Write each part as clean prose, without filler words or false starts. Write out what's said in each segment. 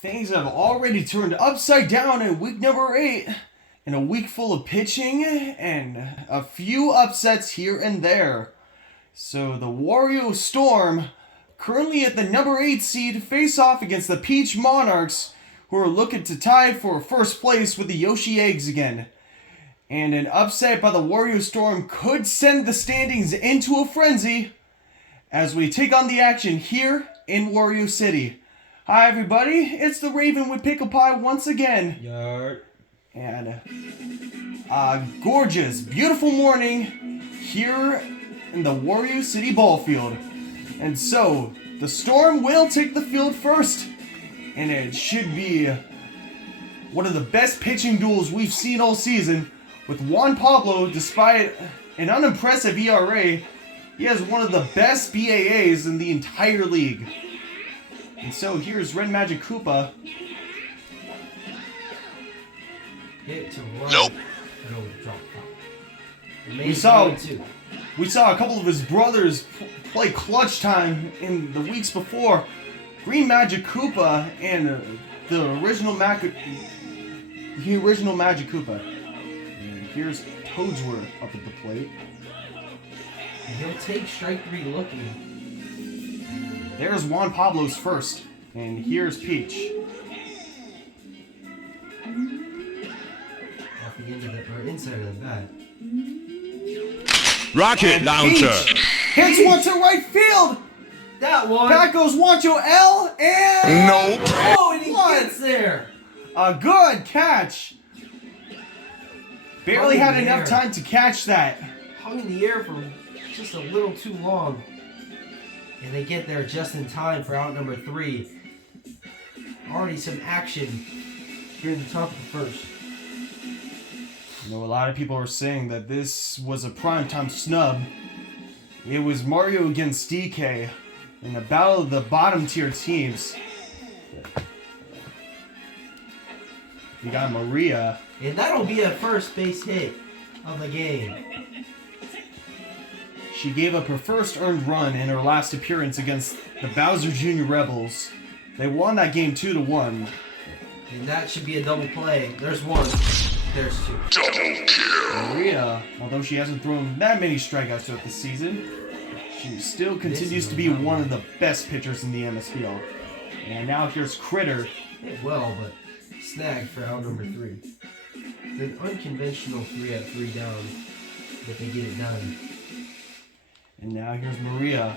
Things have already turned upside down in week number 8. In a week full of pitching and a few upsets here and there. So the Wario Storm, currently at the number 8 seed, face off against the Peach Monarchs, who are looking to tie for first place with the Yoshi eggs again. And an upset by the Wario Storm could send the standings into a frenzy as we take on the action here in Wario City. Hi everybody, it's the Raven with Pickle Pie once again. Yard. And gorgeous, beautiful morning here in the Wario City ball field. And so, the Storm will take the field first. And it should be one of the best pitching duels we've seen all season. With Juan Pablo, despite an unimpressive ERA, he has one of the best BAAs in the entire league. And so here's Red Magikoopa. Hit to run. Nope. And over the drop. We saw a couple of his brothers play clutch time in the weeks before. Green Magikoopa and the original Magikoopa. And here's Toadsworth up at the plate. And he'll take strike 3 looking. There's Juan Pablo's first. And here's Peach. Off the end of the, or inside of the bat. Rocket And launcher. Peach hits one to right field. That one! Back goes Juancho L. And Nope. Oh, and he What? gets there! a good catch. Barely Hung in had the enough air. time to catch that. Hung in the air for just a little too long. And they get there just in time for out number 3. Already some action here in the top of the first. You know, a lot of people are saying that this was a primetime snub. It was Mario against DK in the battle of the bottom tier teams. You got Maria. And that'll be a first base hit of the game. She gave up her first earned run in her last appearance against the Bowser Jr. Rebels. They won that game 2-1. And that should be a double play. There's 1. There's 2. Double kill. Maria, although she hasn't thrown that many strikeouts throughout the season, she still continues to be one of the best pitchers in the MSBL. And now here's Kritter. Hit well, but snagged for out number 3. An unconventional 3 at 3 down, but they get it done. And now here's Maria,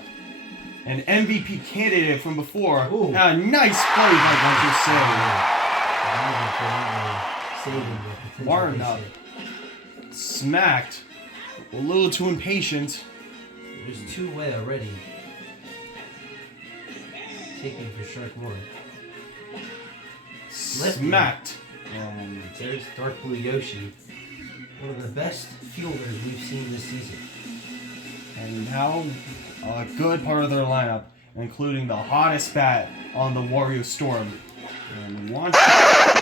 an MVP candidate from before. Ooh. A nice play by Juancho-Cé. Marina smacked. A little too impatient. There's 2 away already. Taking for strike 1. Smacked. And There's Dark Blue Yoshi. One of the best fielders we've seen this season. And now a good part of their lineup, including the hottest bat on the Wario Storm. And Juancho.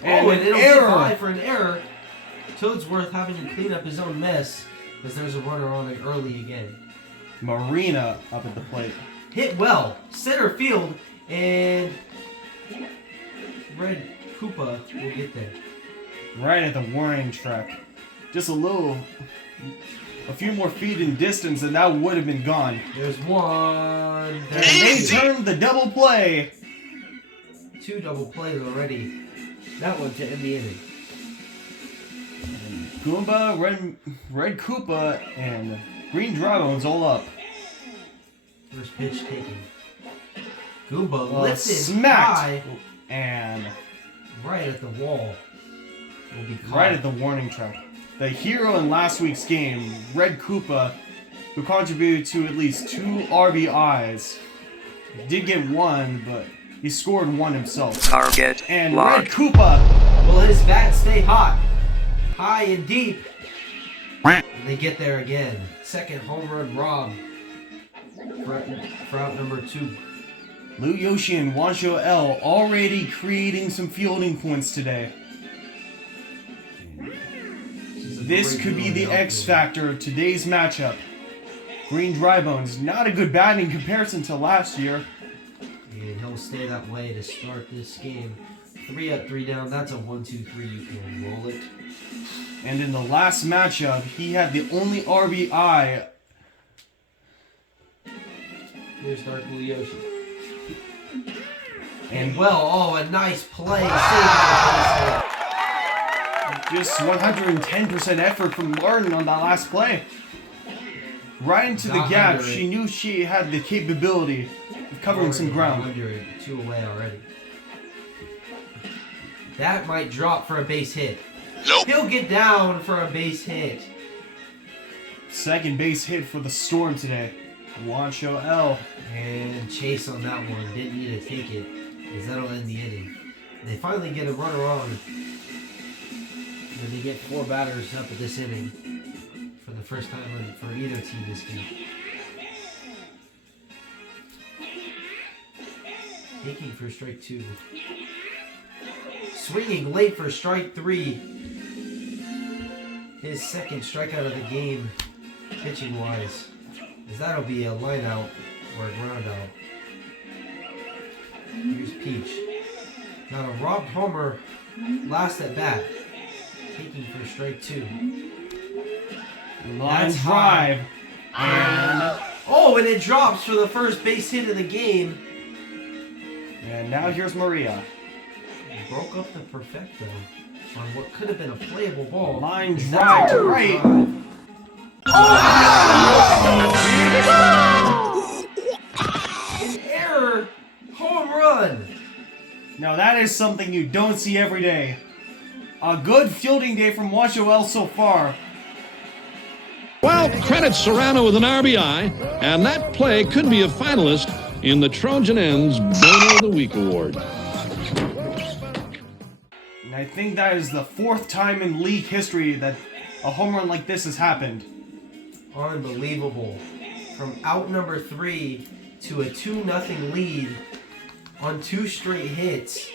And And an it'll get error. by for an error. Toadsworth having to clean up his own mess as there's a runner on it early again. Marina up at the plate. Hit well, center field, and Red Koopa will get there. Right at the warning track. Just a few more feet in distance and that would have been gone. There's 1. And There's they turned the double play. 2 double plays already. That one to end the inning. And Goomba, Red Koopa, and Green Dragon's all up. First pitch taken. Goomba lifted Smacked. high, And right at the wall. Will be caught. right at the warning track. The hero in last week's game, Red Koopa, who contributed to at least 2 RBIs, did get 1, but he scored 1 himself. Target And locked. Red Koopa, Will his bat stay hot? High and deep. And they get there again. Second home run rob for out number 2. Lou Yoshi and Juancho L already creating some fielding points today. This could be the X factor of today's matchup. Green Drybones, not a good batting comparison to last year. And he'll stay that way to start this game. 3 up, 3 down. That's a 1, 2, 3. You can roll it. And in the last matchup, he had the only RBI. Here's Dark Blue Yoshi. And well, a nice play. Just 110% effort from Martin on that last play. Right into the gap. She knew she had the capability of covering some ground. 2 away already. That might drop for a base hit. Nope. He'll get down for a base hit. Second base hit for the Storm today. Juancho L. And chase on that one. Didn't need to take it, because that'll end the inning. They finally get a runner on. And they get 4 batters up at this inning for the first time for either team this game. Taking for strike 2. Swinging late for strike 3. His second strikeout of the game, pitching wise. As that'll be a line out or a ground out. Here's Peach. Got a robbed homer last at bat. Taking for strike 2. Line drive. And it drops for the first base hit of the game. And now here's Maria. Broke up the perfecto on what could have been a playable ball. Line drive to right. An error home run. Now that is something you don't see every day. A good fielding day from Juancho L so far. Well, credit Serrano with an RBI, and that play could be a finalist in the Trojan Ends Boner of the Week Award. And I think that is the 4th time in league history that a home run like this has happened. Unbelievable. From out number 3 to a 2-0 lead on 2 straight hits.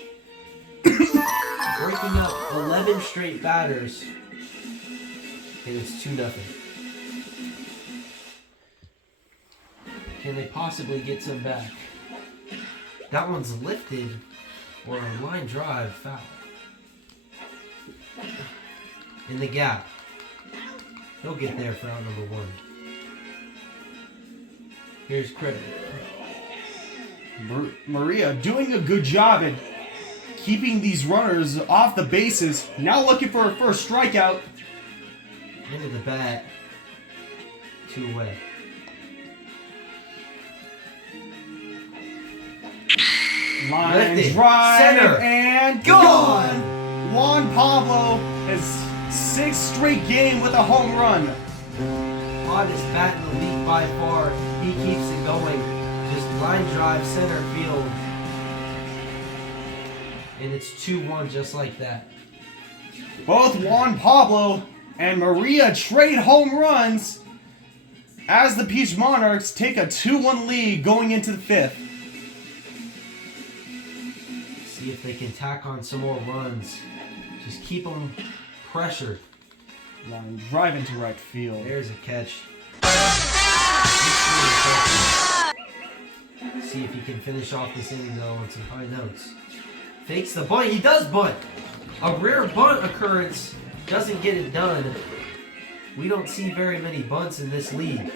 Breaking up 11 straight batters. And it's 2-0. Can they possibly get some back? That one's lifted or a line drive foul. In the gap. He'll get there for out number 1. Here's Kritter. Maria doing a good job at keeping these runners off the bases. Now looking for her first strikeout. Into the bat. 2 away. Line drive center and gone. Juan Pablo has 6th straight game with a home run. Hottest bat in the league by far. He keeps it going. Just line drive center field. And it's 2-1 just like that. Both Juan Pablo and Maria trade home runs as the Peach Monarchs take a 2-1 lead going into the 5th. See if they can tack on some more runs. Just keep them pressured. Line drive into right field. There's a catch. See if he can finish off this inning though on some high notes. Fakes the bunt. He does bunt. A rare bunt occurrence doesn't get it done. We don't see very many bunts in this league.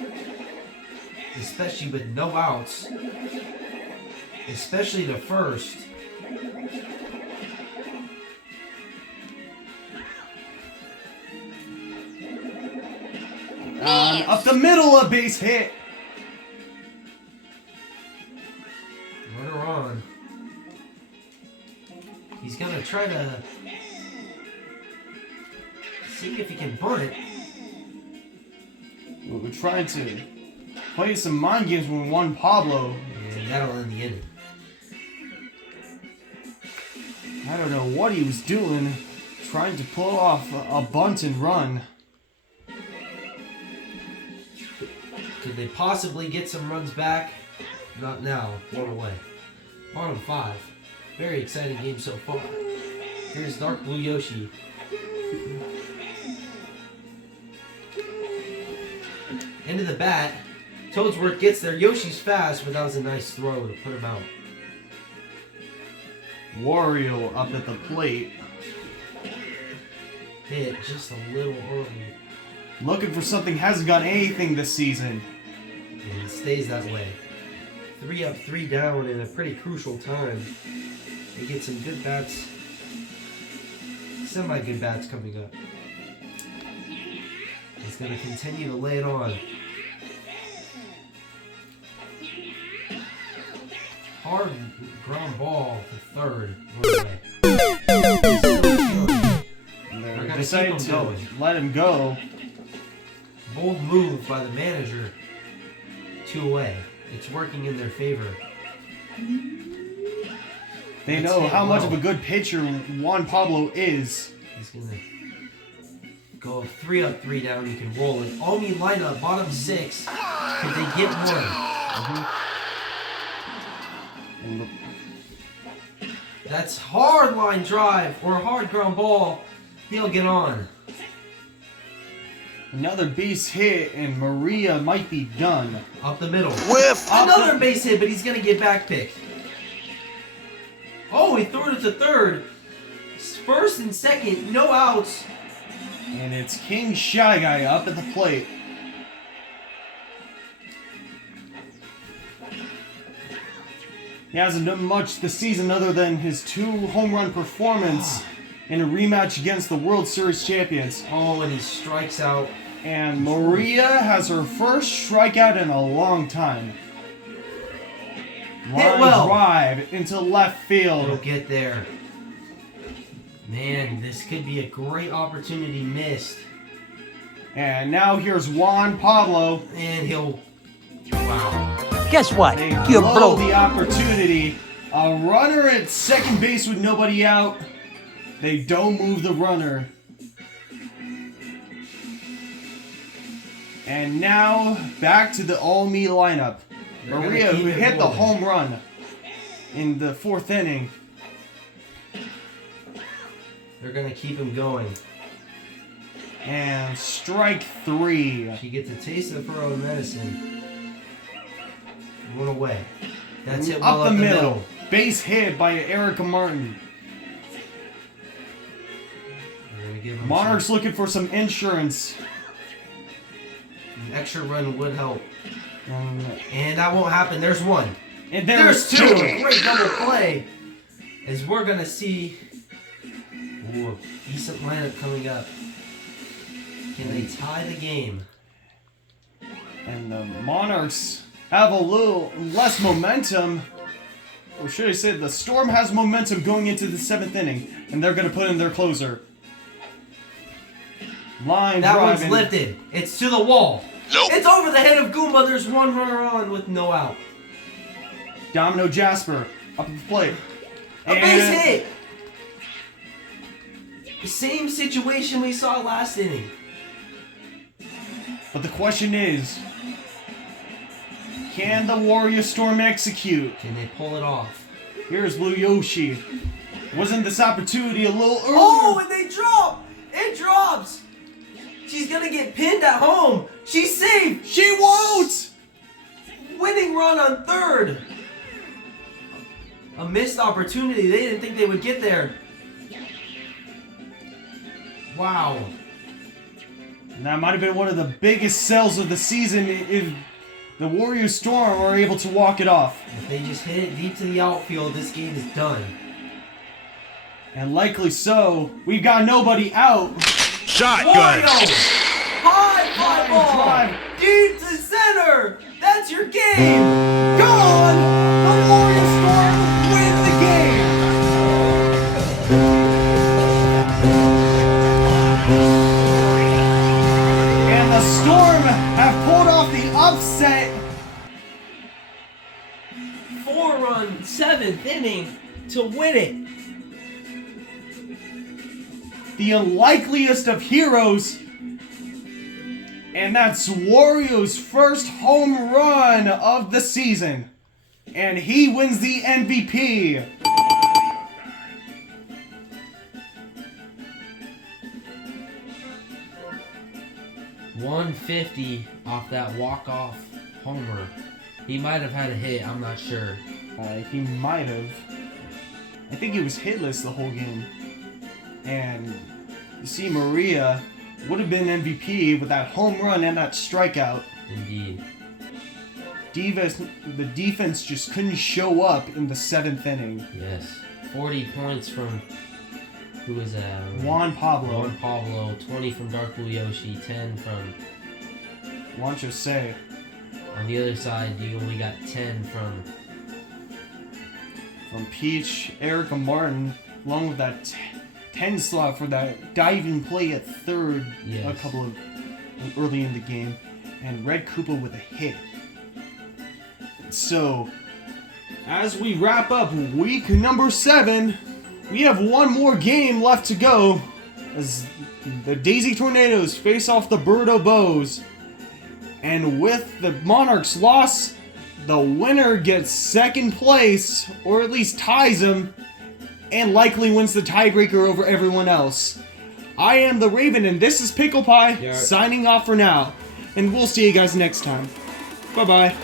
Especially with no outs. Especially the first. Up the middle, a base hit. Runner on. He's gonna try to see if he can bunt it. We're trying to play some mind games with Juan Pablo. And that'll end the inning. I don't know what he was doing, trying to pull off a bunt and run. Could they possibly get some runs back? Not now. 1 away. Bottom 5. Very exciting game so far. Here's Dark Blue Yoshi. Into the bat. Toadsworth gets there. Yoshi's fast, but that was a nice throw to put him out. Wario up at the plate. Hit just a little early. Looking for something, hasn't got anything this season. And it stays that way. 3 up, 3 down in a pretty crucial time. They get some good bats. Semi-good bats coming up. It's going to continue to lay it on. Hard ground ball to third. They're deciding to going. let him go. Bold move by the manager. 2 away. It's working in their favor. They know how much of a good pitcher Juan Pablo is. He's going to go 3 up, 3 down. You can roll it. Omi lineup, bottom 6. Could they get one? That's hard line drive or hard ground ball. He'll get on. Another base hit and Maria might be done. Up the middle. Whiff! Another base hit, but he's going to get back picked. Oh, he threw it to third. First and second, no outs. And it's King Shy Guy up at the plate. He hasn't done much this season other than his 2 home run performance in a rematch against the World Series champions. Oh, and he strikes out. And Maria has her first strikeout in a long time. Line well. drive into left He'll field. get there. Man, this could be a great opportunity missed. And now here's Juan Pablo. And he'll... Wow. Guess what? They You blow broke. the opportunity. A runner at second base with nobody out. They don't move the runner. And now back to the all-me lineup. They're Maria, gonna who keep it hit the moving. home run in the 4th inning. They're going to keep him going. And strike 3. She gets a taste of her own medicine. 1 away. That's it well Up the middle. Base hit by Erica Martin. They're gonna give him Monarchs looking for some insurance. an extra run would help. Um, And that won't happen. There's 1. and There's 2. two. Great double play. As we're going to see a decent lineup coming up. Can they tie the game? And the Monarchs have a little less momentum. Or should I say the Storm has momentum going into the 7th inning. And they're going to put in their closer. Line That drive. one's lifted. It's to the wall. Nope. It's over the head of Goomba. There's 1 runner on with no out. Domino Jasper up at the plate. A base hit. The same situation we saw last inning. But the question is, can the Wario Storm execute? Can they pull it off? Here's Blue Yoshi. Wasn't this opportunity a little earlier? Oh, and they drop! It drops! She's gonna get pinned at home. She's safe! She won't! Winning run on third. A missed opportunity. They didn't think they would get there. Wow. And that might have been one of the biggest sells of the season if the Wario Storm are able to walk it off. If they just hit it deep to the outfield, this game is done. And likely so. We've got nobody out. Shotgun! Wario! High fly ball! Drive. Deep to center! That's your game! Gone! The Wario Storm win the game! And the Storm have pulled off the upset. 4-run, 7th inning to win it. The unlikeliest of heroes. And that's Wario's first home run of the season. And he wins the MVP. $150 off that walk-off homer. He might have had a hit, I'm not sure. He might have. I think he was hitless the whole game. And you see, Maria would have been MVP with that home run and that strikeout. Indeed. The defense just couldn't show up in the 7th inning. Yes. 40 points from, who was that? Juan Pablo. Juan Pablo. 20 from Dark Blue Yoshi. 10 from Juancho-Cé. On the other side, you only got 10 from Peach, Erica Martin, along with that 10 slot for that diving play at third. Yes. A couple of early in the game, and Red Koopa with a hit. So, as we wrap up week number 7, we have one more game left to go as the Daisy Tornadoes face off the Birdo Bows. And with the Monarchs' loss, the winner gets 2nd place, or at least ties them, and likely wins the tiebreaker over everyone else. I am the Raven, and this is Pickle Pie, signing off for now. And we'll see you guys next time. Bye-bye.